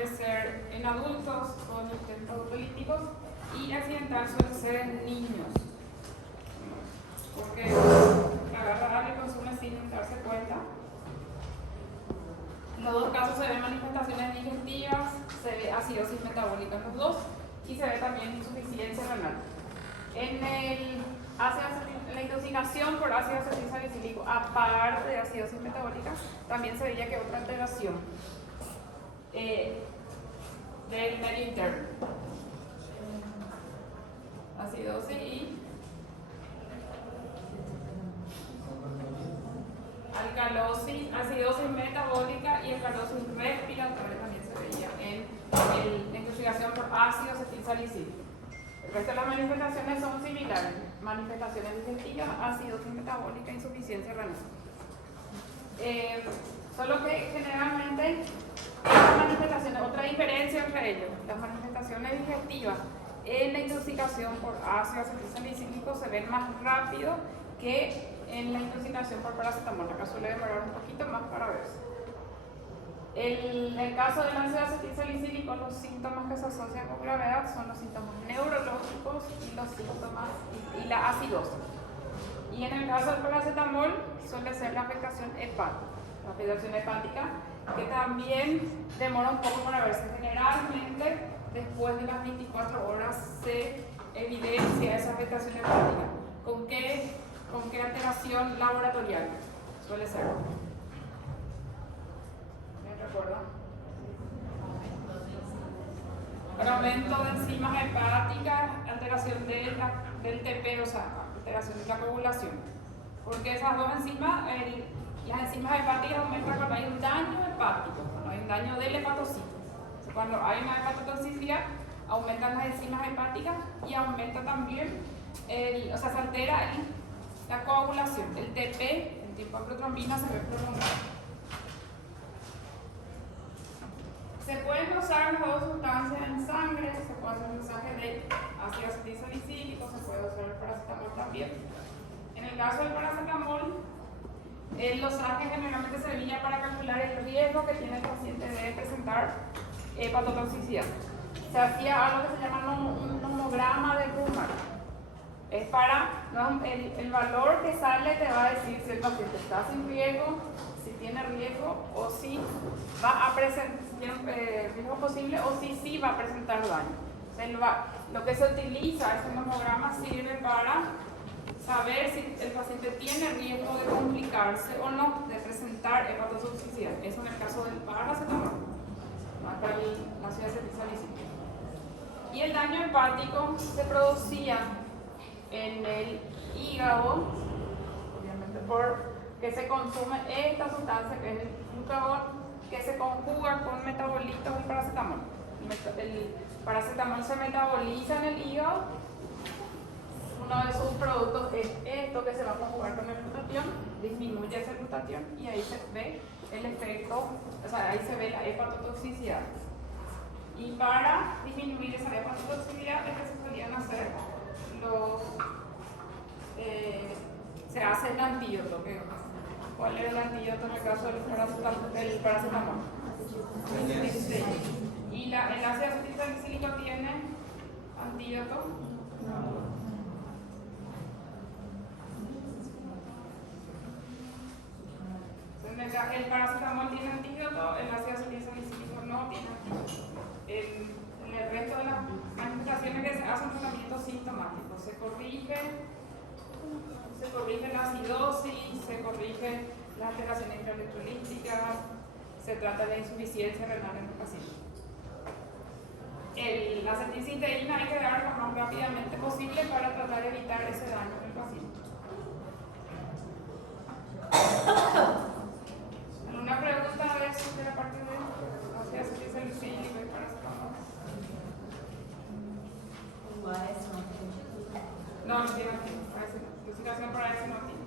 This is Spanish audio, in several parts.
suele ser en adultos con intentos políticos y accidental suele ser en niños. Porque agarra y consume sin darse cuenta. En los dos casos se ven manifestaciones digestivas, se ve acidosis metabólica en los dos y se ve también insuficiencia renal. En la intoxicación por ácido acetilsalicílico, aparte de acidosis metabólica, también se veía que otra alteración del medio interno. Acidosis y alcalosis, acidosis metabólica y alcalosis respiratoria también se veía en la intoxicación por ácido acetilsalicílico. El resto de las manifestaciones son similares: manifestaciones digestivas, acidosis metabólica, insuficiencia renal. Solo que generalmente estas manifestaciones, otra diferencia entre ellos, las manifestaciones digestivas en la intoxicación por ácido acetilsalicílico se ven más rápido que en la intoxicación por paracetamol. Acá suele demorar un poquito más para verse. En el caso del ácido acetilsalicílico, los síntomas que se asocian con gravedad son los síntomas neurológicos y los síntomas y la acidosis. Y en el caso del paracetamol suele ser la afectación hepática. La afectación hepática que también demora un poco para verse. Generalmente después de las 24 horas se evidencia esa afectación hepática. ¿Con qué alteración laboratorial suele ser? ¿Me recuerdan? Aumento de enzimas hepáticas, alteración del TP, o sea, alteración de la coagulación. Porque esas dos enzimas, las enzimas hepáticas aumentan cuando hay un daño hepático, cuando hay un daño del hepatocito. Cuando hay una hepatotoxicidad, aumentan las enzimas hepáticas y aumenta también, se altera la coagulación. El TP, el tipo de protrombina, se ve prolongado. Se pueden usar las dos sustancias en sangre, se puede hacer un mensaje de ácido acetilsalicílico, se puede usar el paracetamol también. En el caso del paracetamol, el dosaje generalmente servía para calcular el riesgo que tiene el paciente de presentar hepatotoxicidad. Se hacía algo que se llama un nomograma de Rummel. Es el valor que sale te va a decir si el paciente está sin riesgo, si tiene riesgo o si va a presentar riesgo posible o si sí va a presentar daño. Lo que se utiliza, este nomograma, sirve para saber si el paciente tiene riesgo de complicarse o no, de presentar hepatotoxicidad. Eso en el caso del paracetamol, acá la ácido acetilsalicílico. Y el daño hepático se producía en el hígado, obviamente porque se consume esta sustancia que es el glucagón, que se conjuga con metabolitos del paracetamol. El paracetamol se metaboliza en el hígado. Uno de sus productos es esto que se va a conjugar con el glutatión, disminuye ese glutatión y ahí se ve el efecto, o sea, ahí se ve la hepatotoxicidad. Y para disminuir esa hepatotoxicidad es que se solían hacer se hace el antídoto. ¿Cuál era el antídoto en el caso del paracetamol? ¿Y el ácido acetilsalicílico tiene antídoto? El paracetamol tiene antídoto, el ácido acetilsalicílico no tiene antídoto. En el resto de las manifestaciones que se hacen tratamientos sintomáticos, se corrige la acidosis, se corrige las alteraciones intraelectrolíticas, se trata de insuficiencia renal en el paciente. La acetilcisteína hay que dar lo más rápidamente posible para tratar de evitar ese daño en el paciente. ¿Alguna pregunta a ver sobre la parte de ácido acetilsalicílico y paracetamol? No tiene intoxicación por AS no tiene.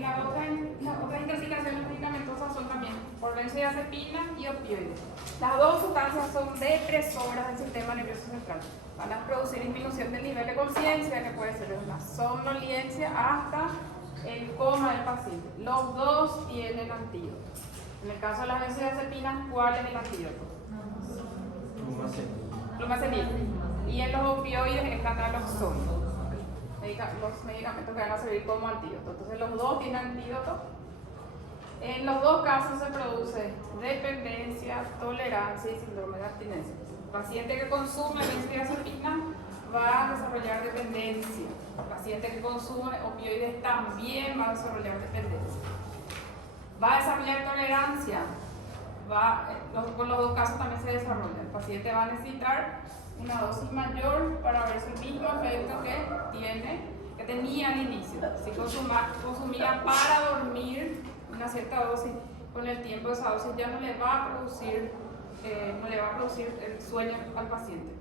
Las otras intoxicaciones medicamentosas son también por benzodiazepina y opioides. Las dos sustancias son depresoras del sistema nervioso central. Van a producir disminución del nivel de conciencia, que puede ser una somnolencia hasta el coma del paciente. Los dos tienen antídoto. En el caso de las benzodiazepinas, ¿cuál es el antídoto? Flumazenil. Y en los opioides es naloxona. Los medicamentos que van a servir como antídoto. Entonces los dos tienen antídoto. En los dos casos se produce dependencia, tolerancia y síndrome de abstinencia. El paciente que consume benzodiazepina va a desarrollar dependencia. El paciente que consume opioides también va a desarrollar dependencia. Va a desarrollar tolerancia. Con los dos casos también se desarrolla. El paciente va a necesitar una dosis mayor para ver el mismo efecto que tenía al inicio. Si consumía para dormir una cierta dosis, con el tiempo esa dosis ya no le va a producir el sueño al paciente.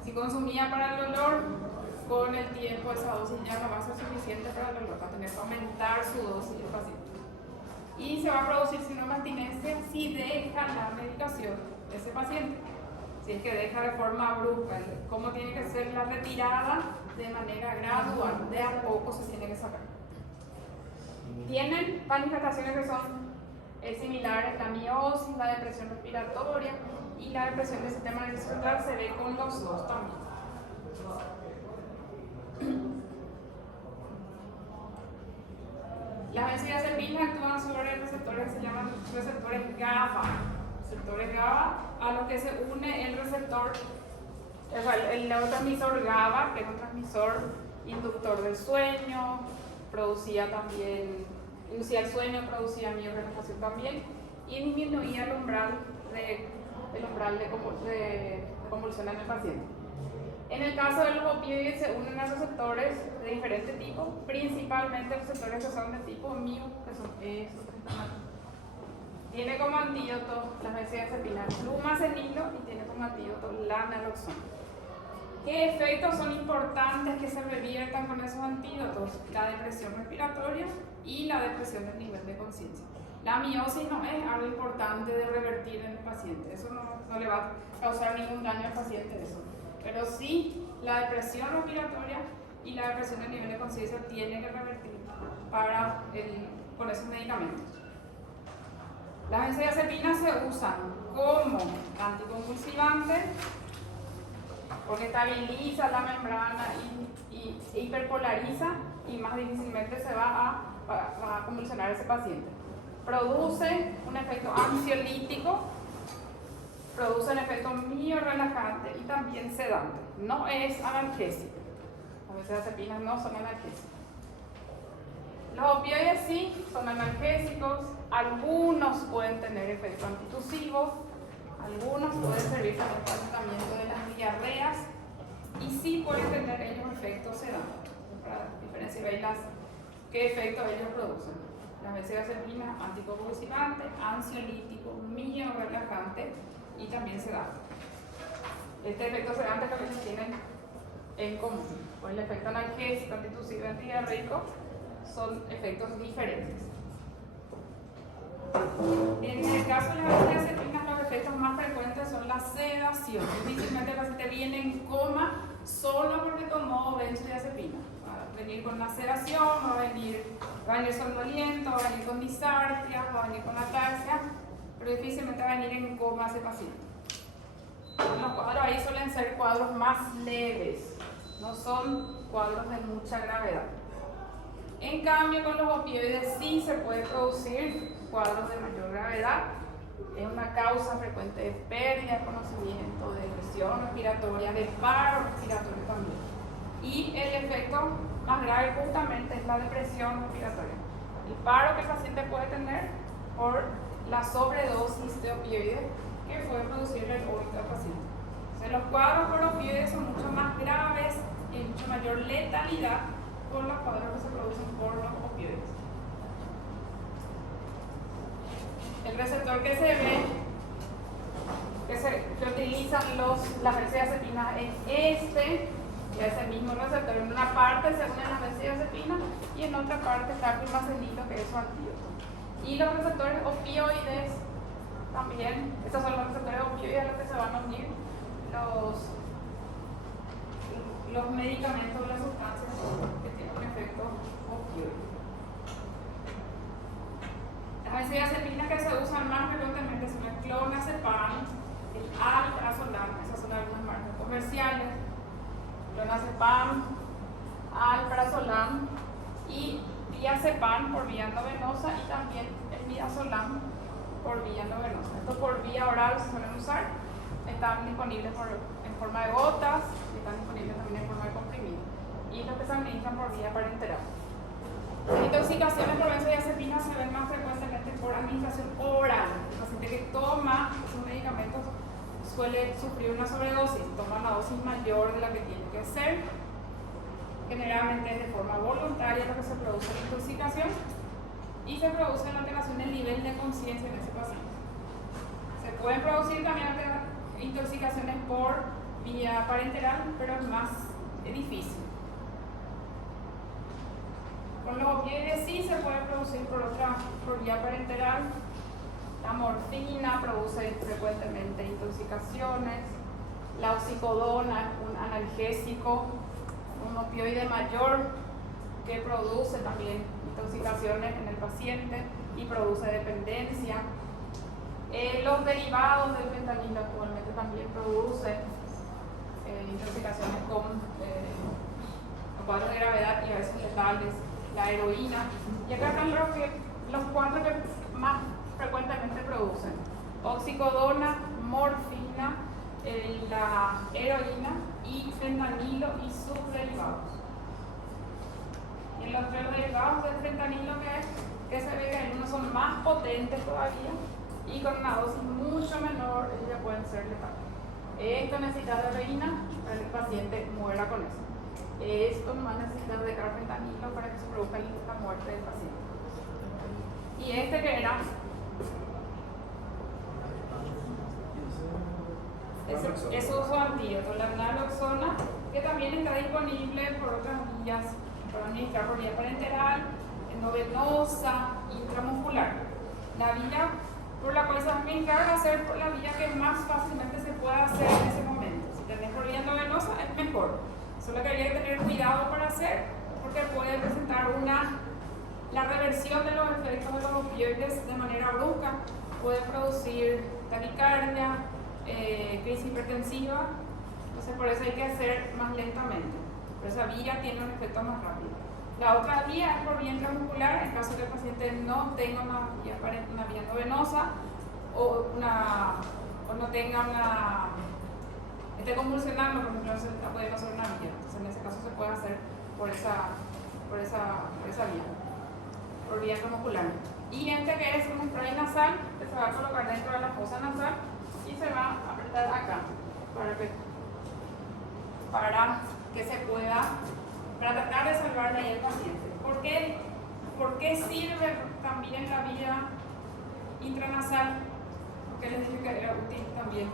Si consumía para el dolor, con el tiempo esa dosis ya no va a ser suficiente para el dolor, va a tener que aumentar su dosis el paciente. Y se va a producir síndrome de abstinencia si deja la medicación de ese paciente. Si es que deja de forma brusca, ¿cómo tiene que ser la retirada? De manera gradual, de a poco se tiene que sacar. Tienen manifestaciones que son similares, la miosis, la depresión respiratoria y la depresión del sistema nervioso central se ve con los dos también. Las benzodiazepinas actúan sobre receptores que se llaman receptores GABA. Receptores GABA a los que se une el receptor, el neurotransmisor GABA, que es un transmisor inductor del sueño, inducía el sueño, producía miorelajación también y disminuía el umbral de convulsión en el paciente. En el caso de los opioides se unen a receptores de diferente tipo, principalmente receptores que son de tipo mu, que son estos que están aquí. Tiene como antídoto las benzodiazepinas flumazenilo y tiene como antídoto la naloxona. ¿Qué efectos son importantes que se reviertan con esos antídotos? La depresión respiratoria y la depresión del nivel de conciencia. La miosis no es algo importante de revertir en el paciente, eso no le va a causar ningún daño al paciente eso. Pero sí, la depresión respiratoria y la depresión del nivel de conciencia tienen que revertir con esos medicamentos. Las benzodiazepinas se usan como anticonvulsivante porque estabiliza la membrana y hiperpolariza y más difícilmente se va a convulsionar ese paciente. Produce un efecto ansiolítico, produce un efecto miorelajante y también sedante. No es analgésico. Las benzodiazepinas no son analgésicos. Los opioides sí son analgésicos, algunos pueden tener efecto antitusivo, algunos pueden servir para el tratamiento de las diarreas y sí pueden tener ellos efectos sedantes, para diferenciar qué efectos ellos producen. Las benzodiazepinas anticonvulsivante, ansiolítico, miorelajante y también sedante. Este efecto sedante que ellos tienen en común, pues el efecto analgésico, antitusivo y antidiarreico son efectos diferentes. En el caso de las benzodiazepinas, los efectos más frecuentes son la sedación. Difícilmente el paciente viene en coma solo porque tomó benzodiazepina. Va a venir con una sedación, va a venir somnoliento, va a venir con disartria, va a venir con ataxia, pero difícilmente va a venir en coma ese paciente. Los cuadros ahí suelen ser cuadros más leves, no son cuadros de mucha gravedad. En cambio, con los opioides sí se puede producir cuadros de mayor gravedad. Es una causa frecuente de pérdida de conocimiento, de presión respiratoria, de paro respiratorio también. Y el efecto más grave justamente es la depresión respiratoria. El paro que el paciente puede tener por la sobredosis de opioides que puede producir el vómito del paciente. Entonces, los cuadros por opioides son mucho más graves y mucho mayor letalidad por los cuadros que se producen por los opioides. El receptor que se ve, que utilizan las benzodiazepinas es este, que es el mismo receptor. En una parte se unen las benzodiazepinas y en otra parte está el flumazenilo, que es su antídoto. Y los receptores opioides también, estos son los receptores opioides a los que se van a unir los medicamentos, las sustancias que tienen un efecto opioide. Las benzodiazepinas que se usan más frecuentemente son el clonazepam, el alprazolam, esas son algunas marcas comerciales, clonazepam, alprazolam y diazepam por vía endovenosa y también el midazolam por vía endovenosa. Estos por vía oral se suelen usar, están disponibles en forma de gotas y están disponibles también en forma de comprimido. Y los que se administran por vía parenteral. Las intoxicaciones por benzodiazepina se ven más frecuentemente por administración oral. El paciente que toma esos medicamentos suele sufrir una sobredosis, toma una dosis mayor de la que tiene que ser. Generalmente es de forma voluntaria lo que se produce la intoxicación y se produce una alteración del nivel de conciencia en ese paciente. Se pueden producir también intoxicaciones por vía parenteral, pero es más difícil. Con los opioides sí se puede producir por vía parenteral. La morfina produce frecuentemente intoxicaciones. La oxicodona es un analgésico, un opioide mayor que produce también intoxicaciones en el paciente y produce dependencia. Los derivados del fentanilo actualmente también producen intoxicaciones con cuadros de gravedad y a veces letales. La heroína, y acá están los cuatro que más frecuentemente producen: oxicodona, morfina, la heroína y fentanilo y sus derivados. Y en los tres derivados del fentanilo que se ve que algunos son más potentes todavía y con una dosis mucho menor ellos ya pueden ser letales. Esto necesita de heroína para que el paciente muera con eso. Esto no va a necesitar de carfentanilo para que se produzca la muerte del paciente. Y este que era es uso antídoto, la naloxona, que también está disponible por otras vías para administrar por vía parenteral, endovenosa, intramuscular. La vía por la cual se va a administrar va a ser por la vía que más fácilmente se pueda hacer en ese momento. Si tenés por vía endovenosa es mejor. Solo que hay que tener cuidado para hacer, porque puede presentar la reversión de los efectos de los opioides de manera brusca, puede producir taquicardia, crisis hipertensiva, entonces por eso hay que hacer más lentamente, pero esa vía tiene un efecto más rápido. La otra vía es por vía intramuscular, en caso que el paciente no tenga una vía endovenosa o no tenga esté convulsionando, por ejemplo, está pudiendo hacer una vía. Entonces, en ese caso se puede hacer por esa vía, por vía intramuscular. Y este que es un spray nasal, que se va a colocar dentro de la fosa nasal y se va a apretar acá, para que se pueda, para tratar de salvar de ahí al paciente. ¿Por qué sirve también la vía intranasal? Porque les dije que era útil también.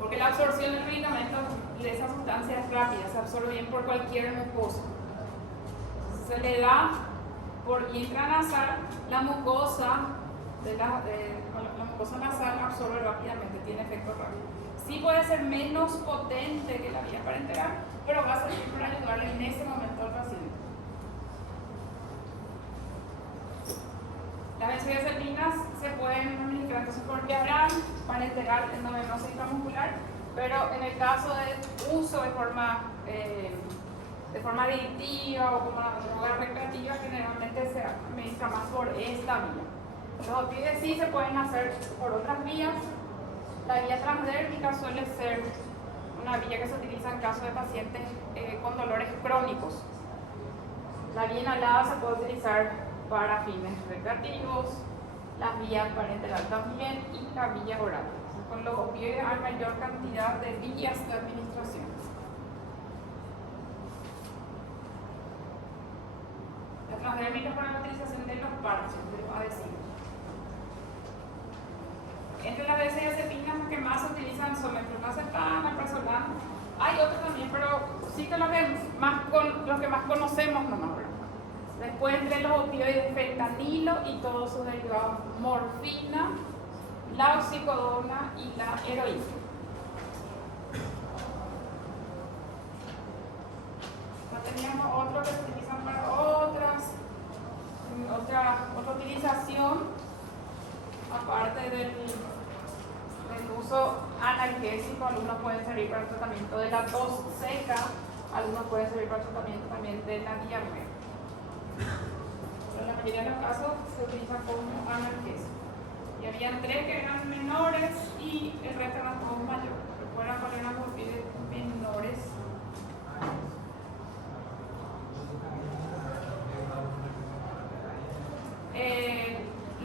Porque la absorción del medicamento de esa sustancia es rápida, se absorbe bien por cualquier mucosa. Se le da por intranasal, la mucosa nasal absorbe rápidamente, tiene efecto rápido. Sí puede ser menos potente que la vía parenteral, pero va a servir para ayudarle en ese momento al paciente. Las benzodiazepinas se pueden administrar entonces por vía oral, parenteral, endovenosa y intramuscular, pero en el caso de uso de forma adictiva o como una droga recreativa, generalmente se administra más por esta vía. Los opioides sí se pueden hacer por otras vías. La vía transdérmica suele ser una vía que se utiliza en caso de pacientes con dolores crónicos. La vía inhalada se puede utilizar para fines recreativos, la vía parenteral también y la vía oral. Con los opioides hay mayor cantidad de vías de administración. La transdérmica para la utilización de los parches, les voy a decir. Entre las benzodiazepinas las que más se utilizan son el clonazepam, alprazolam. Hay otros también, pero sí que los que más conocemos nomás, ¿verdad? Después entre los opioides fentanilo y todos sus derivados, morfina, la oxicodona y la heroína. No teníamos otros que se utilizan para otras uso analgésico, algunos pueden servir para el tratamiento de la tos seca, algunos pueden servir para el tratamiento también de la diarrea. Pero en la mayoría de los casos se utiliza como analgésico. Y habían 3 que eran menores y el resto eran todos mayores. Recuerdan cuáles eran los opioides menores.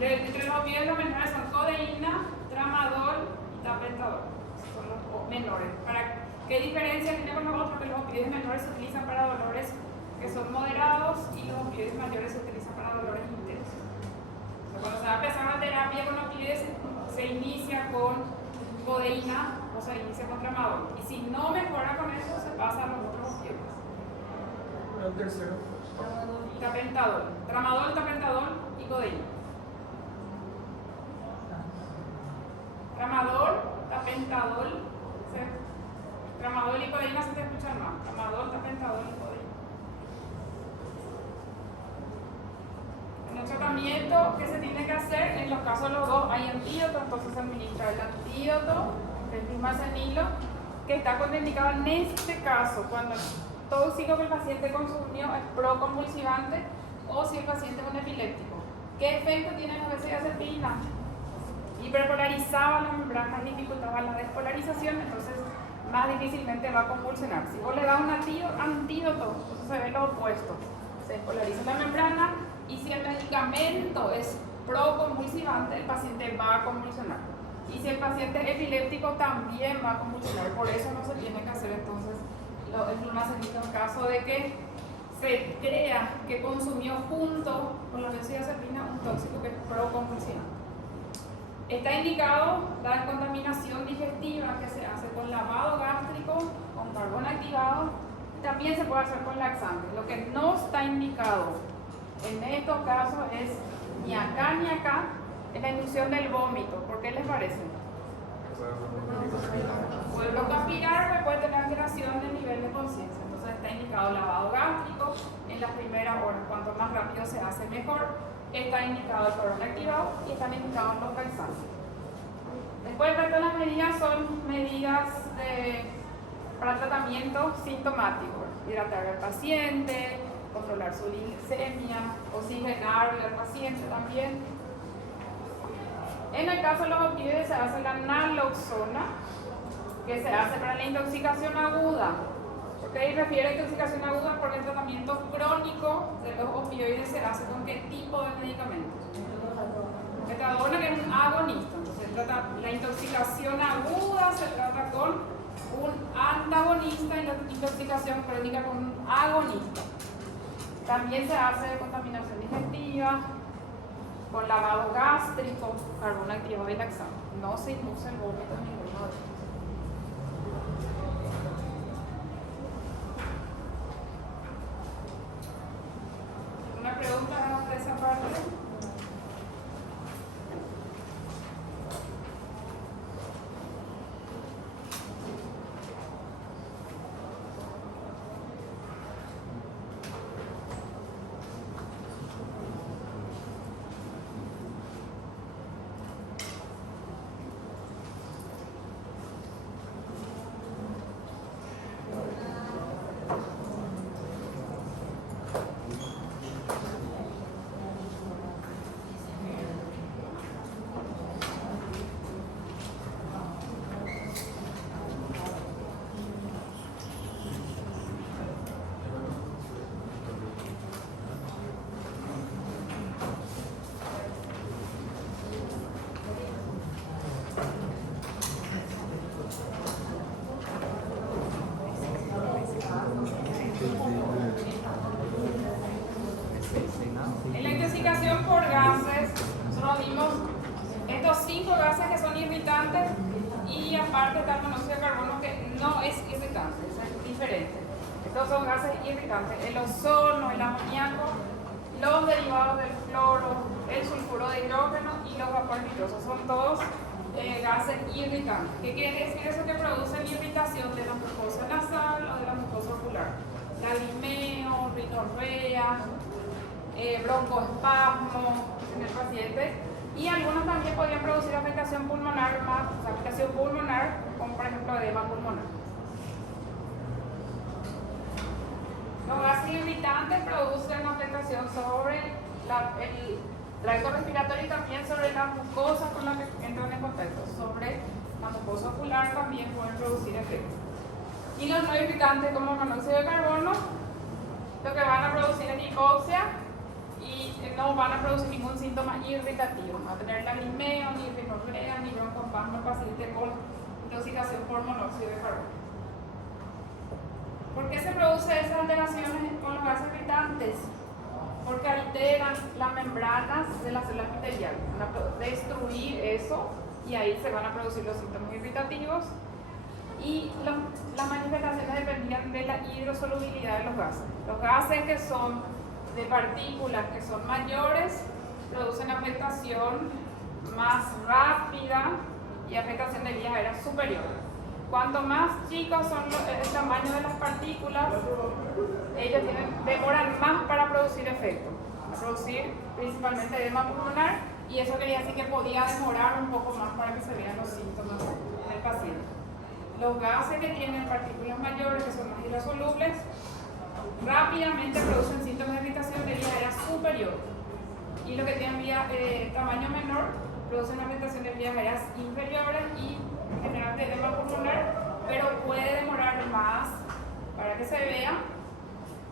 Entre los opioides los menores son codeína, tramadol y tapentadol. Son los menores. ¿Qué diferencia tiene con los otros? Que los opioides menores se utilizan para dolores que son moderados y los opioides mayores se utilizan para dolores intensos. Cuando se va a empezar una terapia con opioides, se inicia con codeína o se inicia con tramadol. Y si no mejora con eso, se pasa a los otros opioides. El tercero. Tapentadol. Tramadol, tapentadol y codeína. Tramadol, tapentadol. Tramadol y codeína se te escuchan más. Tramadol, tapentadol y codeína. En el tratamiento que se tiene que hacer, en los casos de los dos hay antídoto, entonces se administra el antídoto, el prismacenilo, que está contraindicado en este caso cuando todo ciclo que el paciente consumió es proconvulsivante o si el paciente es un epiléptico. ¿Qué efecto tiene la benzodiazepina? Hiperpolarizaba la membrana y dificultaba la despolarización, entonces más difícilmente va a convulsionar. Si vos le das un antídoto, entonces se ve lo opuesto. Se despolariza la membrana y si el medicamento es proconvulsivante, el paciente va a convulsionar. Y si el paciente es epiléptico, también va a convulsionar. Por eso no se tiene que hacer entonces el prismacenilo en caso de que se crea que consumió junto con la benzodiazepina un tóxico que es proconvulsivante. Está indicado la contaminación digestiva que se hace con lavado gástrico, con carbón activado, y también se puede hacer con laxante. Lo que no está indicado en estos casos es ni acá, es la inducción del vómito. ¿Por qué les parece? Puede aspirar, puede tener alteración del nivel de conciencia. Entonces está indicado lavado gástrico en las primeras horas. Cuanto más rápido se hace, mejor. Está indicado el carbón activado y están indicados los laxantes. Después, el resto de las medidas son medidas para tratamiento sintomático. Hidratar al paciente, controlar su glicemia, oxigenar al paciente también. En el caso de los opioides se hace la naloxona, que se hace para la intoxicación aguda. ¿Por qué refiere a intoxicación aguda? Porque el tratamiento crónico de los opioides se hace con qué tipo de medicamentos. Metadona, que es un agonista. Entonces, la intoxicación aguda se trata con un antagonista y la intoxicación crónica con un agonista. También se hace contaminación digestiva, con lavado gástrico, carbón activado y laxante. No se induce el vómito en ninguno de ellos. ¿Una pregunta de esa parte? En la intoxicación por gases, nosotros vimos estos 5 gases que son irritantes y aparte está el monóxido de carbono que no es irritante, es diferente. Estos son gases irritantes, el ozono, el amoníaco, los derivados del cloro, el sulfuro de hidrógeno y los vapores nitrosos, son todos gases irritantes. ¿Qué quiere decir eso? Que producen irritación de la mucosa nasal o de la mucosa ocular. Lagrimeo, rinorrea, broncoespasmo en el paciente Y algunos también podrían producir afectación pulmonar, afectación pulmonar, como por ejemplo edema pulmonar. Los gases irritantes producen afectación sobre el tracto respiratorio y también sobre las mucosas con las que entran en contacto. Sobre la mucosa ocular también pueden producir efectos. Y los no irritantes como monóxido de carbono, lo que van a producir es hipoxia y no van a producir ningún síntoma irritativo. No va a tener lagrimeo, ni rinorrea, ni broncoespasmo el paciente con intoxicación por monóxido de carbono. ¿Por qué se producen esas alteraciones con los gases irritantes? Porque alteran las membranas de las células epiteliales. Van a destruir eso y ahí se van a producir los síntomas irritativos. Y las manifestaciones dependían de la hidrosolubilidad de los gases. Los gases que son de partículas que son mayores producen afectación más rápida y afectación de vías aéreas superiores. Cuanto más chicos son el tamaño de las partículas, ellos demoran más para producir efecto, para producir principalmente edema pulmonar, y eso quería decir que podía demorar un poco más para que se vean los síntomas del paciente. Los gases que tienen partículas mayores, que son más hidrosolubles, rápidamente producen síntomas de irritación de vía aérea superior, y los que tienen tamaño menor producen afectación de vías aéreas inferiores y generalmente edema pulmonar, pero puede demorar más para que se vea.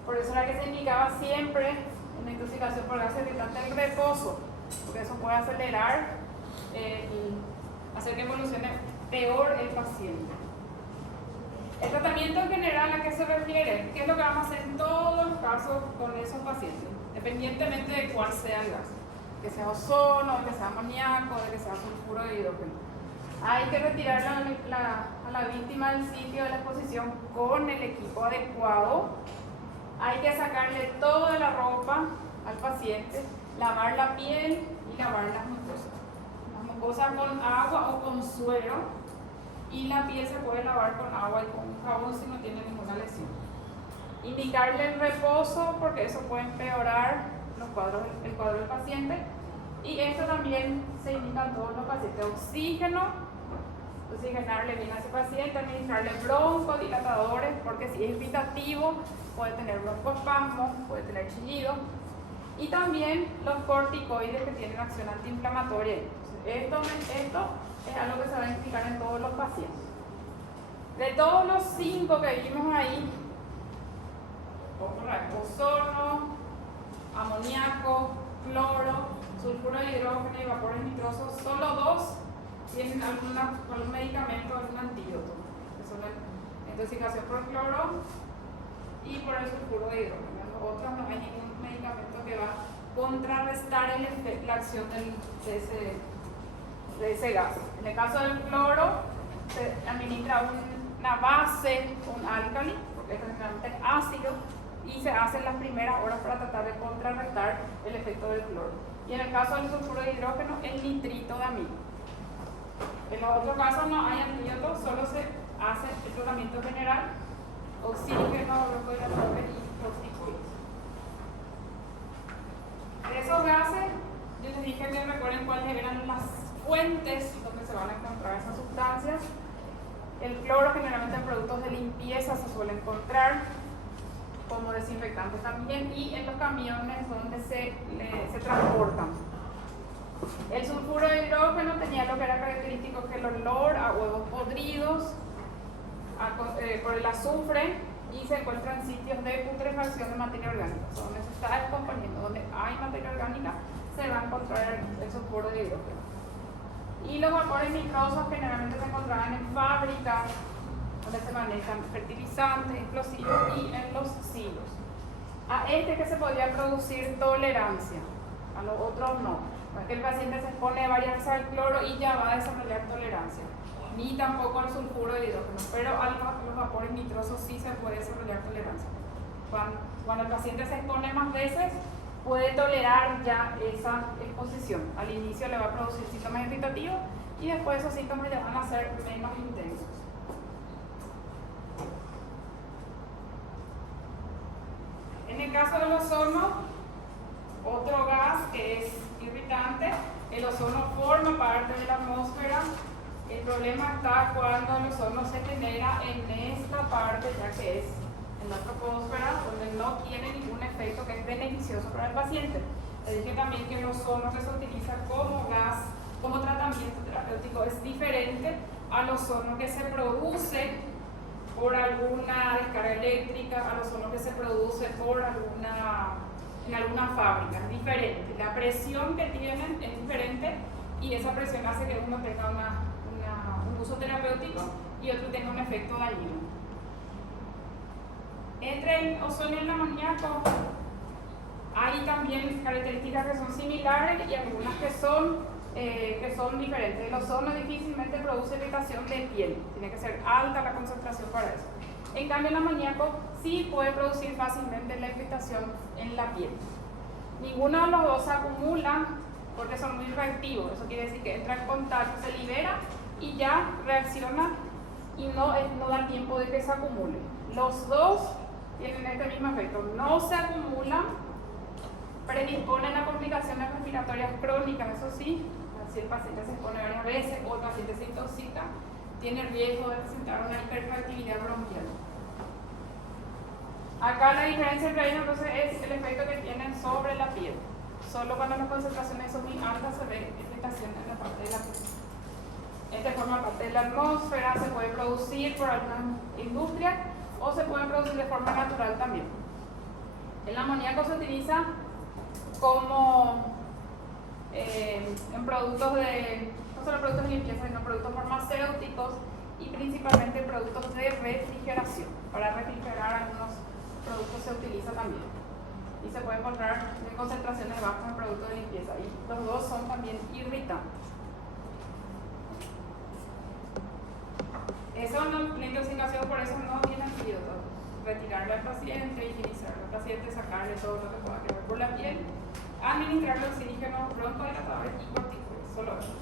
Por eso era que se indicaba siempre en la intoxicación por gases irritantes el reposo, porque eso puede acelerar y hacer que evolucione peor el paciente. El tratamiento en general, ¿a qué se refiere? ¿Qué es lo que vamos a hacer en todos los casos con esos pacientes? Dependientemente de cuál sea el gas, que sea ozono, que sea amoníaco, que sea sulfuro de hidrógeno. Hay que retirar a la víctima del sitio de la exposición con el equipo adecuado. Hay que sacarle toda la ropa al paciente, lavar la piel y lavar las mucosas. Las mucosas con agua o con suero, y la piel se puede lavar con agua y con jabón si no tiene ninguna lesión. Indicarle el reposo porque eso puede empeorar el cuadro del paciente. Y esto también se indica en todos los pacientes. Oxigenarle bien a ese paciente, administrarle broncodilatadores, porque si es irritativo puede tener broncoespasmo, puede tener chillido, y también los corticoides que tienen acción antiinflamatoria. Esto es algo que se va a indicar en todos los pacientes. De todos los 5 que vimos ahí, ozono, amoníaco, cloro, sulfuro de hidrógeno y vapores nitrosos, solo 2 tienen algún medicamento, algún antídoto, que son la intoxicación por cloro y por el sulfuro de hidrógeno. En los otros no hay ningún medicamento que va a contrarrestar la acción de ese gas. En el caso del cloro, se administra una base, un álcali, porque es generalmente ácido, y se hacen las primeras horas para tratar de contrarrestar el efecto del cloro. Y en el caso del sulfuro de hidrógeno, el nitrito de amino. En los otros casos no hay antídotos, solo se hace el tratamiento general, oxígeno, broncohidratos y corticoides. De esos gases, yo les dije que recuerden cuáles eran las fuentes donde se van a encontrar esas sustancias. El cloro generalmente en productos de limpieza se suele encontrar, como desinfectantes también, y en los camiones donde se transportan. El sulfuro de hidrógeno tenía lo que era característico, que el olor a huevos podridos, por el azufre, y se encuentra en sitios de putrefacción de materia orgánica, o sea, donde se está descomponiendo, donde hay materia orgánica, se va a encontrar el sulfuro de hidrógeno. Y los vapores nitrosos generalmente se encontraban en fábricas, donde se manejan fertilizantes, explosivos, y en los silos. A que se podía producir tolerancia, a los otros no. Porque el paciente se expone varias veces al cloro y ya va a desarrollar tolerancia, ni tampoco al sulfuro de hidrógeno, pero a los vapores nitrosos sí se puede desarrollar tolerancia. Cuando el paciente se expone más veces, puede tolerar ya esa exposición. Al inicio le va a producir síntomas irritativos y después esos síntomas ya van a ser menos intensos. En el caso del ozono, otro gas que es irritante, El ozono forma parte de la atmósfera. El problema está cuando el ozono se genera en esta parte, ya que es en la troposfera, donde no tiene ningún efecto que es beneficioso para el paciente. Le dije también que el ozono que se utiliza como gas, como tratamiento terapéutico, es diferente al ozono que se produce por alguna descarga eléctrica, al ozono que se produce por en alguna fábrica. Es diferente. La presión que tienen es diferente y esa presión hace que uno tenga un uso terapéutico y otro tenga un efecto dañino. Entre el ozono y el amoníaco hay también características que son similares y algunas que son diferentes. El ozono difícilmente produce irritación de piel, tiene que ser alta la concentración para eso. En cambio, el amoníaco sí puede producir fácilmente la irritación en la piel. Ninguno de los dos se acumula porque son muy reactivos, eso quiere decir que entra en contacto, se libera y ya reacciona y no da tiempo de que se acumule. Los dos tienen este mismo efecto, no se acumulan, predisponen a complicaciones respiratorias crónicas, eso sí, si el paciente se expone varias veces o el paciente se intoxica, tiene riesgo de presentar una hiperreactividad bronquial. Acá la diferencia entre ellos entonces es el efecto que tienen sobre la piel. Solo cuando las concentraciones son muy altas se ve irritación en la parte de la piel. Este forma parte de la atmósfera, se puede producir por alguna industria o se puede producir de forma natural también. El amoníaco se utiliza como en productos no solo productos de limpieza, sino productos farmacéuticos y principalmente productos de refrigeración. Para refrigerar algunos productos se utiliza también. Y se puede encontrar en concentraciones bajas en productos de limpieza. Y los dos son también irritantes. La intoxicación por eso no tiene antídoto. Retirarle al paciente, higienizarle al paciente, sacarle todo lo que pueda quedar por la piel, administrarle oxígeno, broncodilatadores y corticoides, solo eso.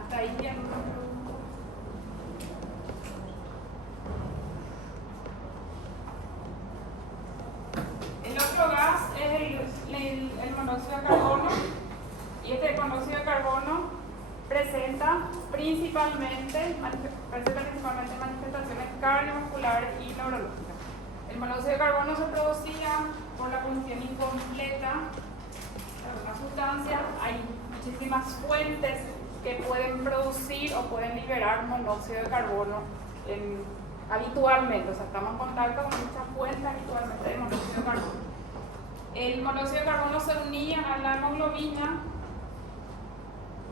Hasta ahí ya no me pregunto. El otro gas es el monóxido de carbono, y este monóxido de carbono presenta principalmente manifestaciones cardiovasculares y neurológicas. El monóxido de carbono se producía por la combustión incompleta de una sustancia. Hay muchísimas fuentes que pueden producir o pueden liberar monóxido de carbono habitualmente. O sea, estamos en contacto con muchas fuentes habitualmente de monóxido de carbono. El monóxido de carbono se unía a la hemoglobina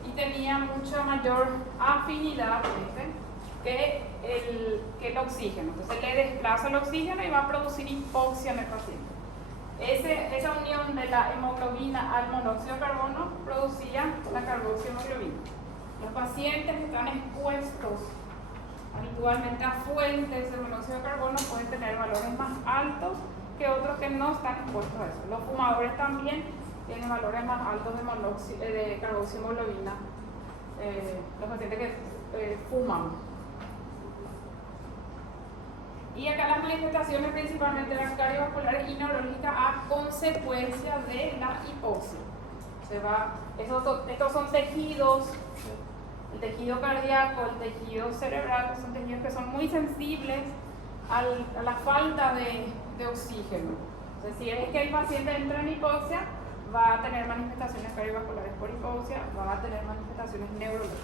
y tenía mucha mayor afinidad que el oxígeno. Entonces le desplaza el oxígeno y va a producir hipoxia en el paciente. Esa unión de la hemoglobina al monóxido de carbono producía la carboxiemoglobina. Los pacientes que están expuestos habitualmente a fuentes de monóxido de carbono pueden tener valores más altos que otros que no están expuestos a eso. Los fumadores también tienen valores más altos de carboxiemoglobina, los pacientes que fuman. Y acá las manifestaciones principalmente las cardiovasculares y neurológicas a consecuencia de la hipoxia. Estos son tejidos, el tejido cardíaco, el tejido cerebral, son tejidos que son muy sensibles a la falta de oxígeno. Entonces, si es que el paciente entra en hipoxia, va a tener manifestaciones cardiovasculares por hipoxia, va a tener manifestaciones neurológicas.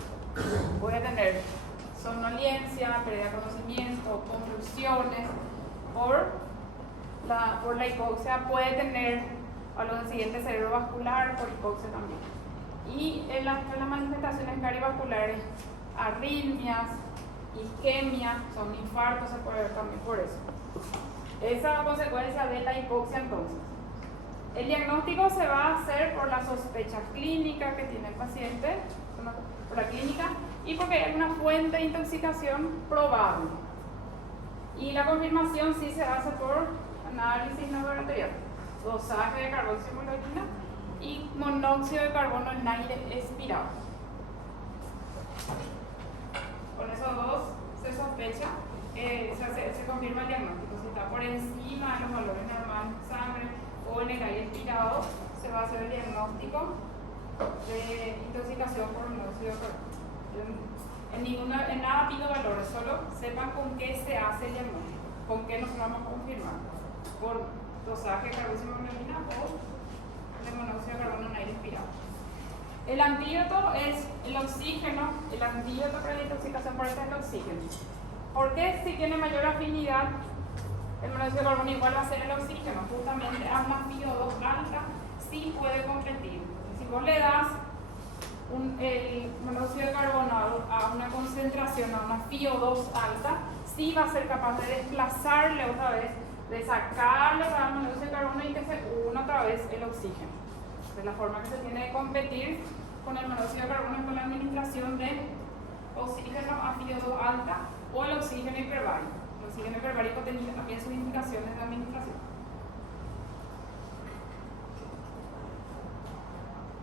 Puede tener somnolencia, pérdida de conocimiento, convulsiones por la hipoxia, puede tener a lo siguiente cerebrovascular por hipoxia también. Y en las manifestaciones cardiovasculares, arritmias, isquemia, son infartos, se puede ver también por eso. Esa es la consecuencia de la hipoxia entonces. El diagnóstico se va a hacer por la sospecha clínica que tiene el paciente, por la clínica, y porque hay una fuente de intoxicación probable. Y la confirmación sí se hace por análisis laboratorial, dosaje de carboxiemoglobina y monóxido de carbono en aire expirado. Con esos dos se sospecha, se confirma el diagnóstico. Si está por encima de los valores normales de sangre o en el aire expirado, se va a hacer el diagnóstico de intoxicación por monóxido de carbono. En nada pido valores, solo sepan con qué se hace el diagnóstico, con qué nos vamos a confirmar, por dosaje de carboximomelaina o de monóxido de carbono en aire expirado. El antídoto es el oxígeno, el antídoto para la intoxicación por este es el oxígeno. ¿Por qué? Si tiene mayor afinidad, el monóxido de carbono igual va a ser el oxígeno, justamente a una FiO2 alta sí puede competir. Si vos le das el monóxido de carbono a una concentración, a una FiO2 alta, sí va a ser capaz de desplazarle otra vez, de sacarle el monóxido de carbono y que se una otra vez el oxígeno. De la forma que se tiene que competir con el monóxido de carbono es con la administración de oxígeno a FiO2 alta o el oxígeno hiperbárico. El oxígeno hiperbárico tiene también sus indicaciones de administración.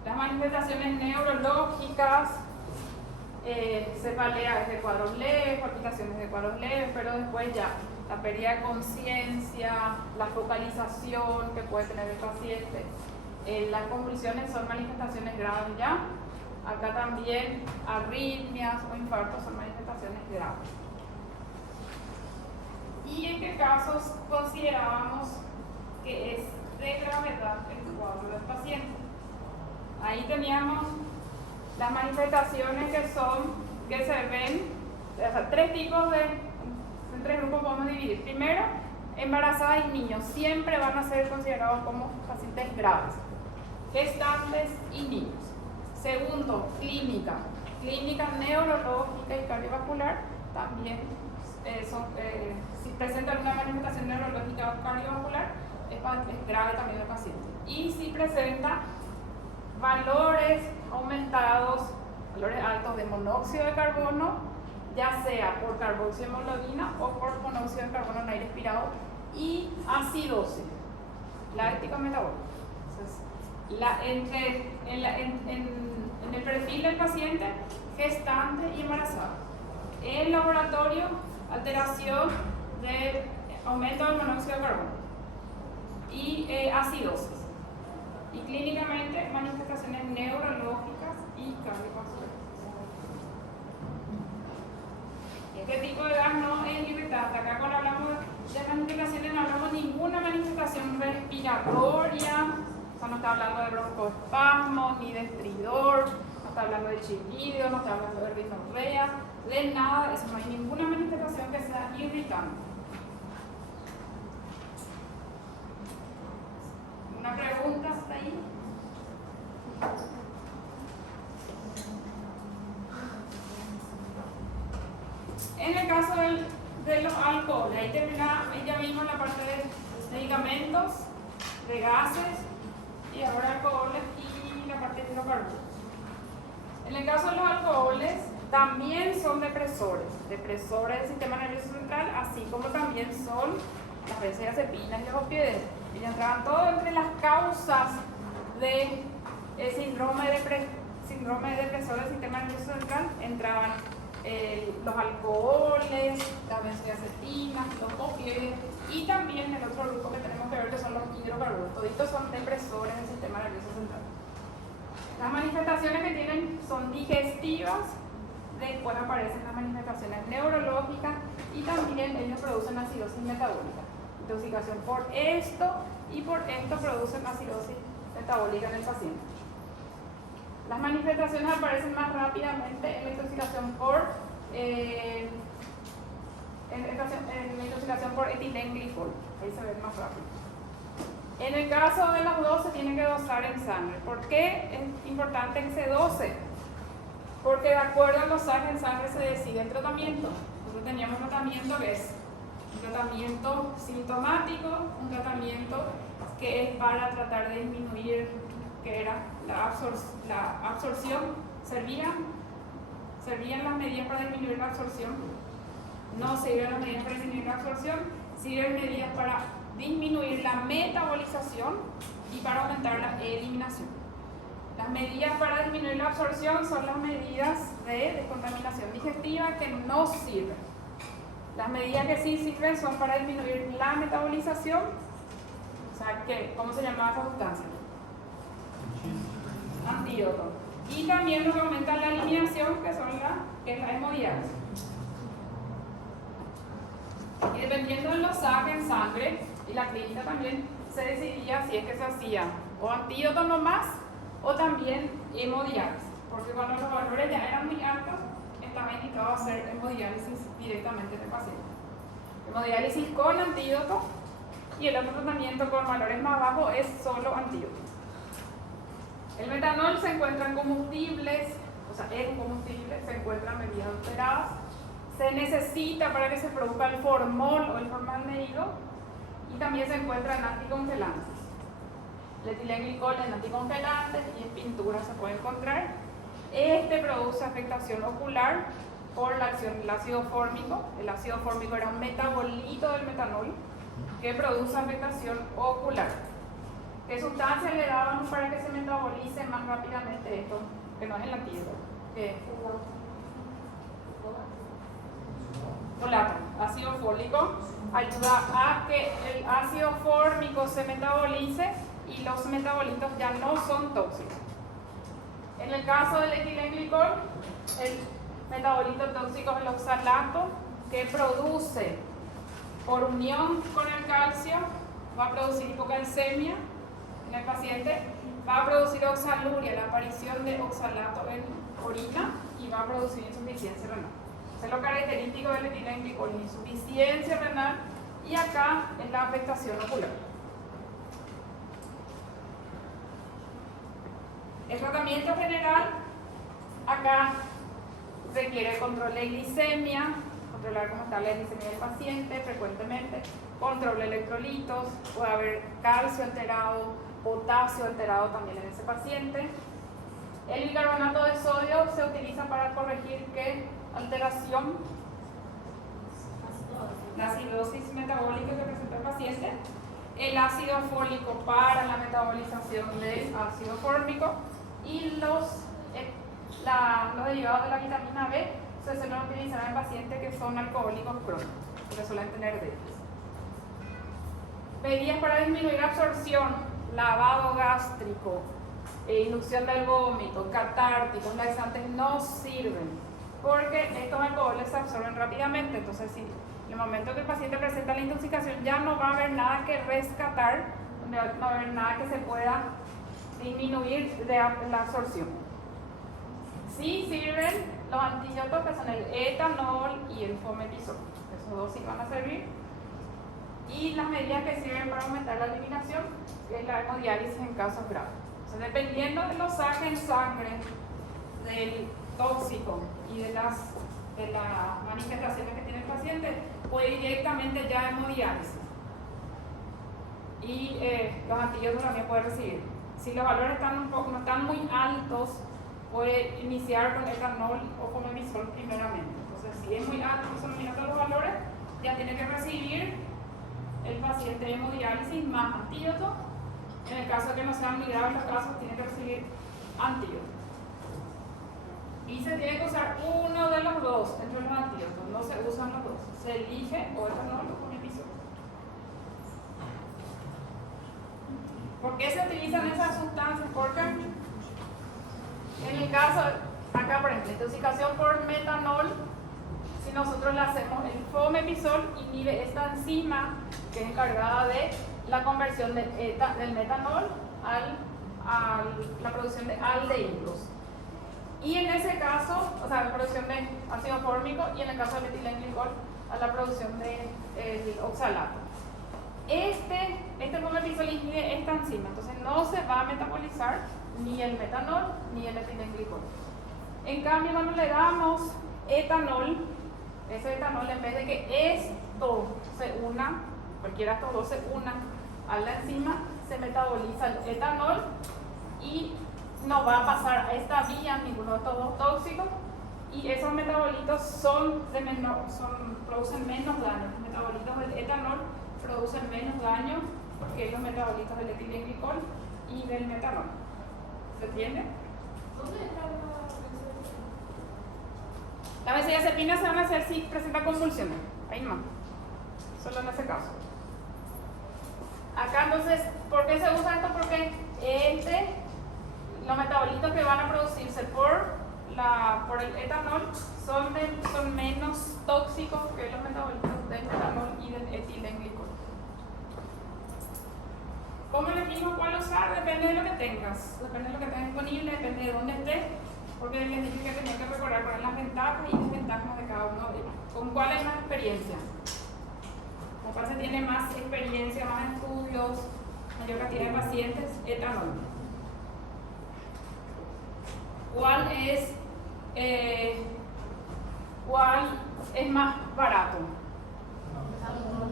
Las manifestaciones neurológicas, cefalea es de cuadros leves, palpitaciones de cuadros leves, pero después ya la pérdida de conciencia, la focalización que puede tener el paciente. Las convulsiones son manifestaciones graves ya. Acá también arritmias o infartos son manifestaciones graves. ¿Y en qué casos considerábamos que es de gravedad el cuadro del paciente? Ahí teníamos las manifestaciones que se ven, o sea, tres tipos en tres grupos podemos dividir. Primero, embarazadas y niños siempre van a ser considerados como pacientes graves. Gestantes y niños. Segundo, clínica neurológica y cardiovascular también si presenta una manifestación neurológica o cardiovascular es grave también el paciente. Y si presenta valores aumentados, valores altos de monóxido de carbono, ya sea por carboximomelaina o por monóxido de carbono en aire expirado, y acidosis, láctico metabólico. En el perfil del paciente, gestante y embarazada. En laboratorio, alteración de aumento del monóxido de carbono y acidosis. Y clínicamente, manifestaciones neurológicas y cardiovasculares. Este tipo de gas no es irritante. Acá cuando hablamos de manifestaciones no hablamos de ninguna manifestación respiratoria. O sea, no está hablando de broncoespasmo, ni de estridor, no está hablando de chilidio, no está hablando de rinorrea, de nada de eso. No hay ninguna manifestación que sea irritante. ¿Una pregunta hasta ahí? En el caso de los alcoholes, ahí ya vimos la parte de medicamentos, de gases, y ahora alcoholes y la parte de hidrocarburos. En el caso de los alcoholes, también son depresores del sistema nervioso central, así como también son las benzodiazepinas y los opioides. Ellos entraban todo entre las causas de síndrome de depresor del sistema nervioso central, entraban los alcoholes, las benzodiazepinas, los opioides y también el otro grupo que tenemos que ver que son los hidrocarburos. Toditos son depresores del sistema nervioso central. Las manifestaciones que tienen son digestivas, después aparecen las manifestaciones neurológicas y también ellos producen acidosis metabólica. Intoxicación por esto y por esto producen acidosis metabólica en el paciente. Las manifestaciones aparecen más rápidamente en la intoxicación por etilenglicol. Ahí se ve más rápido. En el caso de los dos se tiene que dosar en sangre. ¿Por qué es importante que se dose? Porque de acuerdo al dosaje en sangre se decide el tratamiento. Nosotros teníamos un tratamiento que es un tratamiento sintomático, un tratamiento que es para tratar de disminuir, que era la absorción. Servían las medidas para disminuir la absorción. No sirven las medidas para disminuir la absorción, sirven medidas para disminuir la metabolización y para aumentar la eliminación. Las medidas para disminuir la absorción son las medidas de descontaminación digestiva que no sirven. Las medidas que sí sirven son para disminuir la metabolización. O sea, ¿cómo se llamaba esa sustancia? antídoto. Y también lo que aumenta la eliminación, que es la hemodiálisis. Y dependiendo de los saques en sangre y la clínica también se decidía si es que se hacía o antídoto nomás o también hemodiálisis, porque cuando los valores ya eran muy altos estaba indicado hacer hemodiálisis directamente en el paciente. Hemodiálisis con antídoto, y el otro tratamiento con valores más bajos es solo antídoto. El metanol se encuentra en combustibles, o sea, es un combustible, se encuentra en bebidas alteradas, se necesita para que se produzca el formol o el formaldehído, y también se encuentra en anticongelantes. El etilenglicol en anticongelantes y en pintura se puede encontrar. Este produce afectación ocular por la acción del ácido fórmico. El ácido fórmico era un metabolito del metanol que produce afectación ocular. ¿Qué sustancias le daban para que se metabolice más rápidamente esto? Que no es el antídoto. ¿Qué? Folato, ácido fólico, ayuda a que el ácido fórmico se metabolice y los metabolitos ya no son tóxicos. En el caso del etilenglicol, el metabolito tóxico es el oxalato, que produce, por unión con el calcio, va a producir hipocalcemia en el paciente, va a producir oxaluria, la aparición de oxalato en orina, y va a producir insuficiencia renal. Eso es lo característico del etilenglicol, insuficiencia renal, y acá es la afectación ocular. El tratamiento general acá requiere control de glicemia, controlar cómo está la glicemia del paciente frecuentemente, control de electrolitos, puede haber calcio alterado, potasio alterado también en ese paciente. El bicarbonato de sodio se utiliza para corregir ¿qué? Alteración, la acidosis metabólica que presenta el paciente. El ácido fólico para la metabolización del ácido fórmico, y los derivados de la vitamina B se suelen utilizar en pacientes que son alcohólicos crónicos, porque suelen tener diabetes. Medidas para disminuir absorción: lavado gástrico, inducción del vómito, catárticos, laxantes no sirven, porque estos alcoholes se absorben rápidamente. Entonces, si en el momento que el paciente presenta la intoxicación ya no va a haber nada que rescatar, no va a haber nada que se pueda disminuir de la absorción. Sí sirven los antídotos, que son el etanol y el fomepizol. Esos dos sí van a servir. Y las medidas que sirven para aumentar la eliminación es la hemodiálisis en casos graves. Entonces, dependiendo de los saques en sangre, del tóxico y de las manifestaciones que tiene el paciente, puede ir directamente ya a hemodiálisis. Y los antídotos también puede recibir. Si los valores no están muy altos, puede iniciar con etanol o fomepizol primeramente. Entonces, si es muy alto, son muy altos los valores, ya tiene que recibir el paciente hemodiálisis más antídoto. En el caso de que no sean muy graves los casos, tiene que recibir antídoto. Y se tiene que usar uno de los dos entre los antídotos, no se usan los dos. Se elige o etanol o fomepizol. ¿Por qué se utilizan esas sustancias? Porque en el caso, acá por ejemplo, intoxicación por metanol, si nosotros le hacemos el fomepizol, inhibe esta enzima que es encargada de la conversión del metanol a la producción de aldehídos. Y en ese caso, o sea, la producción de ácido fórmico, y en el caso del etilenglicol, a la producción del oxalato. Este fomepizol inhibe esta enzima, entonces no se va a metabolizar ni el metanol ni el etilenglicol. En cambio, cuando le damos etanol, ese etanol, en vez de que esto se una, cualquiera de estos dos se una a la enzima, se metaboliza el etanol y no va a pasar a esta vía ninguno de estos dos tóxicos, y esos metabolitos producen menos daño. Los metabolitos del etanol producen menos daño que los metabolitos del etilenglicol y del metanol. ¿Se entiende? ¿Dónde está Las benzodiazepinas se van a hacer si presenta convulsiones. Ahí no. Solo en ese caso. Acá entonces, ¿por qué se usa esto? Porque los metabolitos que van a producirse por el etanol son menos tóxicos que los metabolitos del etanol y del etilenglicol. ¿Cómo elegimos cuál usar? Depende de lo que tengas. Depende de lo que tengas disponible, depende de dónde estés, porque les dije que tenía que recordar cuáles son las ventajas y desventajas de cada uno de ellos. ¿Con cuál hay más experiencia? ¿Con cuál se tiene más experiencia, más estudios, mayor cantidad de pacientes? Etanol. ¿Cuál es más barato?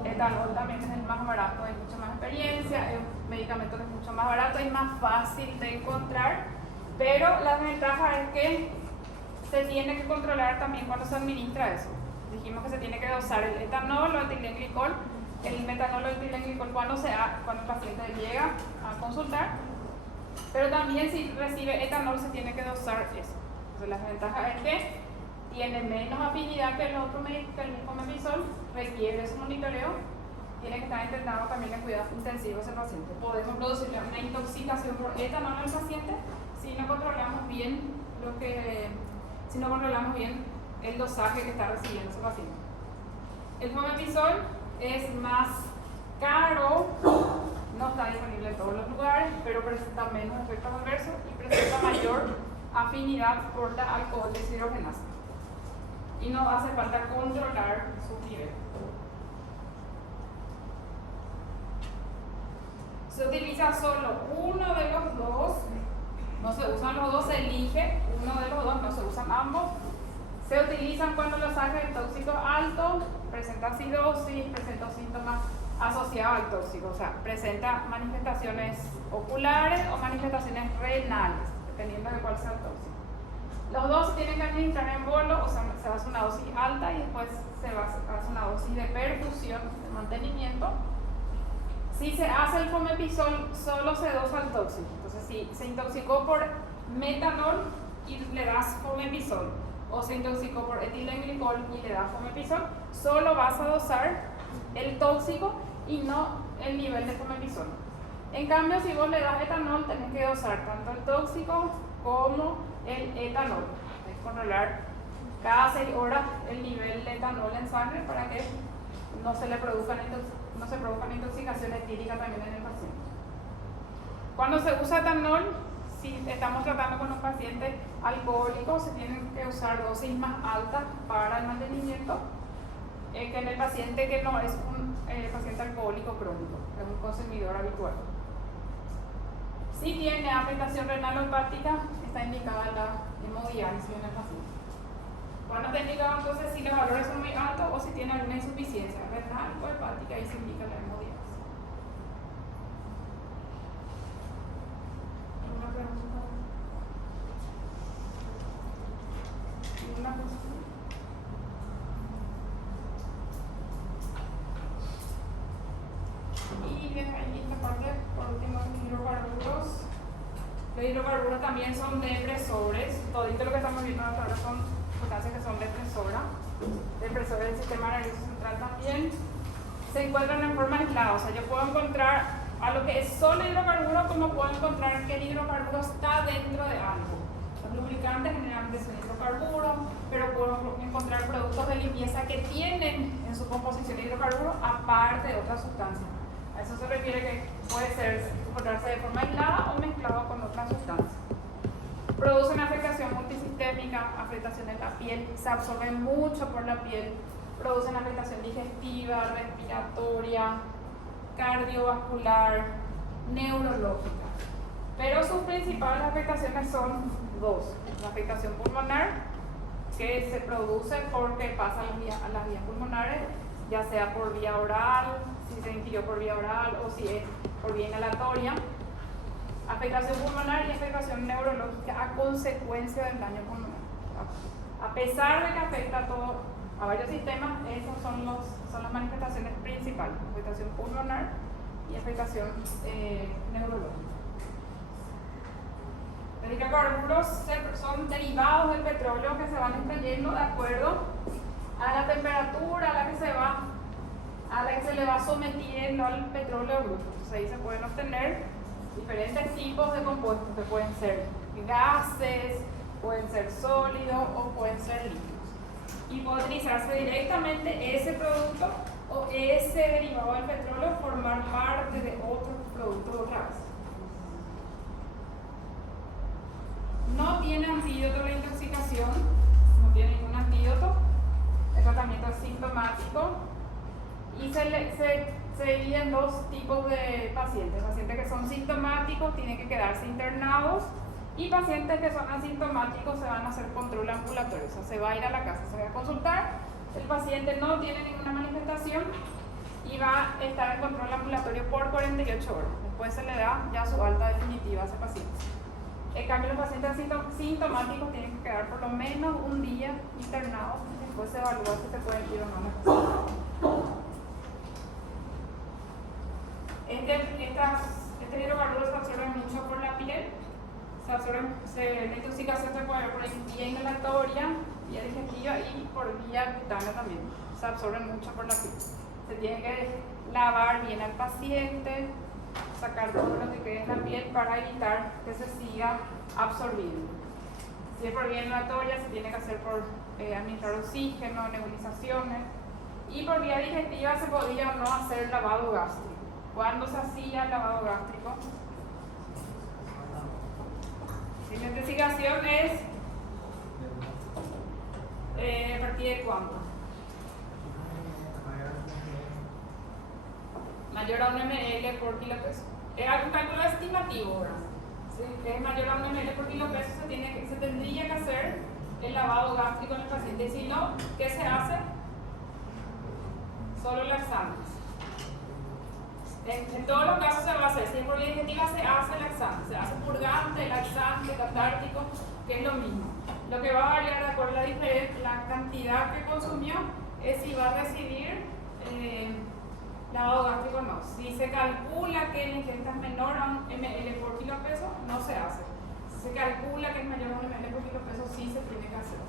Etanol también es el más barato, hay mucha más experiencia, es un medicamento que es mucho más barato y más fácil de encontrar, pero la ventaja es que se tiene que controlar también cuando se administra eso. Dijimos que se tiene que dosar el etanol o el etilenglicol, el metanol o el etilenglicol cuando el paciente llega a consultar, pero también si recibe etanol se tiene que dosar eso. Entonces la ventaja es que tiene menos afinidad que el otro que el omeprazol, requiere su monitoreo, tiene que estar internado también en cuidados intensivos ese paciente. Podemos producirle una intoxicación por etanol al paciente si no controlamos bien el dosaje que está recibiendo ese paciente. El omeprazol es más caro, no está disponible en todos los lugares, pero presenta menos efectos adversos y presenta mayor afinidad por la alcohol deshidrogenasa. Y no hace falta controlar su nivel. Se utiliza solo uno de los dos, no se usan los dos, se elige uno de los dos, no se usan ambos. Se utilizan cuando los ángeles tóxicos altos, presenta acidosis, presenta síntomas asociados al tóxico, o sea, presenta manifestaciones oculares o manifestaciones renales, dependiendo de cuál sea el tóxico. Los dos se tienen que administrar en bolo, o sea, se hace una dosis alta y después se hace una dosis de perfusión, de mantenimiento. Si se hace el fomepizol, solo se dosa el tóxico. Entonces, si se intoxicó por metanol y le das fomepizol, o se intoxicó por etilenglicol y le das fomepizol, solo vas a dosar el tóxico y no el nivel de fomepizol. En cambio, si vos le das etanol, tenés que dosar tanto el tóxico como el etanol. Hay que controlar cada 6 horas el nivel de etanol en sangre para que no se produzcan intoxicaciones etílicas también en el paciente. Cuando se usa etanol, si estamos tratando con un paciente alcohólico, se tienen que usar dosis más altas para el mantenimiento que en el paciente que no es un paciente alcohólico crónico, es un consumidor habitual. Si tiene afectación renal o hepática, está indicada la hemodiálisis en el paciente. Cuando está indicado entonces si los valores son muy altos o si tiene alguna insuficiencia renal o hepática, ahí se indica la hemodiálisis. ¿Alguna pregunta? ¿Alguna cosa? Y bien, ahí esta parte, por último, los hidrocarburos. Los hidrocarburos también son depresores. Todo lo que estamos viendo hasta ahora son sustancias que son depresores del sistema nervioso central también. Se encuentran en forma aislada, o sea, yo puedo encontrar a lo que es solo hidrocarburo como puedo encontrar que el hidrocarburo está dentro de algo. Los lubricantes generalmente son hidrocarburos, pero puedo encontrar productos de limpieza que tienen en su composición hidrocarburo aparte de otras sustancias. A eso se refiere que puede encontrarse de forma aislada o mezclado con otras sustancias. Producen afectación multisistémica, afectación en la piel, se absorben mucho por la piel, producen afectación digestiva, respiratoria, cardiovascular, neurológica. Pero sus principales afectaciones son dos. La afectación pulmonar, que se produce porque pasa a las vías pulmonares, ya sea por vía oral, si se ingirió por vía oral o si es por vía inhalatoria. Afectación pulmonar y afectación neurológica a consecuencia del daño pulmonar. A pesar de que afecta a varios sistemas, esas son las manifestaciones principales: afectación pulmonar y afectación neurológica. Los hidrocarburos son derivados del petróleo que se van extrayendo de acuerdo a la temperatura a la que se le va sometiendo al petróleo bruto. Entonces ahí se pueden obtener diferentes tipos de compuestos que pueden ser gases, pueden ser sólidos o pueden ser líquidos. Y puede utilizarse directamente ese producto o ese derivado del petróleo formar parte de otro producto de otra vez. No tiene antídoto la intoxicación, no tiene ningún antídoto. El tratamiento es sintomático y se divide en dos tipos de pacientes. Pacientes que son sintomáticos tienen que quedarse internados y pacientes que son asintomáticos se van a hacer control ambulatorio, o sea, se va a ir a la casa, se va a consultar, el paciente no tiene ninguna manifestación y va a estar en control ambulatorio por 48 horas. Después se le da ya su alta definitiva a ese paciente. En cambio, los pacientes asintomáticos tienen que quedar por lo menos un día internados y después se evalúa si se puede ir o no a la casa. Este hidrocarburos se absorben mucho por la piel, la intoxicación se puede ver por vía inhalatoria, vía digestiva y por vía cutánea también. Se absorben mucho por la piel. Se tiene que lavar bien al paciente, sacar todo lo que quede en la piel para evitar que se siga absorbiendo. Si es por vía inhalatoria, se tiene que hacer por administrar oxígeno, nebulizaciones. Y por vía digestiva se podía o no hacer lavado gástrico. ¿Cuándo se hacía el lavado gástrico? Si la intoxicación es ¿a partir de cuándo? Mayor a 1 ml por kilo peso. Es un cálculo estimativo, ¿verdad? Si es mayor a 1 ml por kilo peso, se tendría que hacer el lavado gástrico en el paciente. Si no, ¿qué se hace? Solo laxantes. En todos los casos se va a hacer, si es por vía digestiva se hace laxante, se hace purgante, laxante, catártico, que es lo mismo. Lo que va a variar de acuerdo a la cantidad que consumió es si va a recibir lavado gástrico o no. Si se calcula que la ingesta es menor a 1 ml por kilo peso, no se hace. Si se calcula que es mayor a 1 ml por kilo peso, sí se tiene que hacer.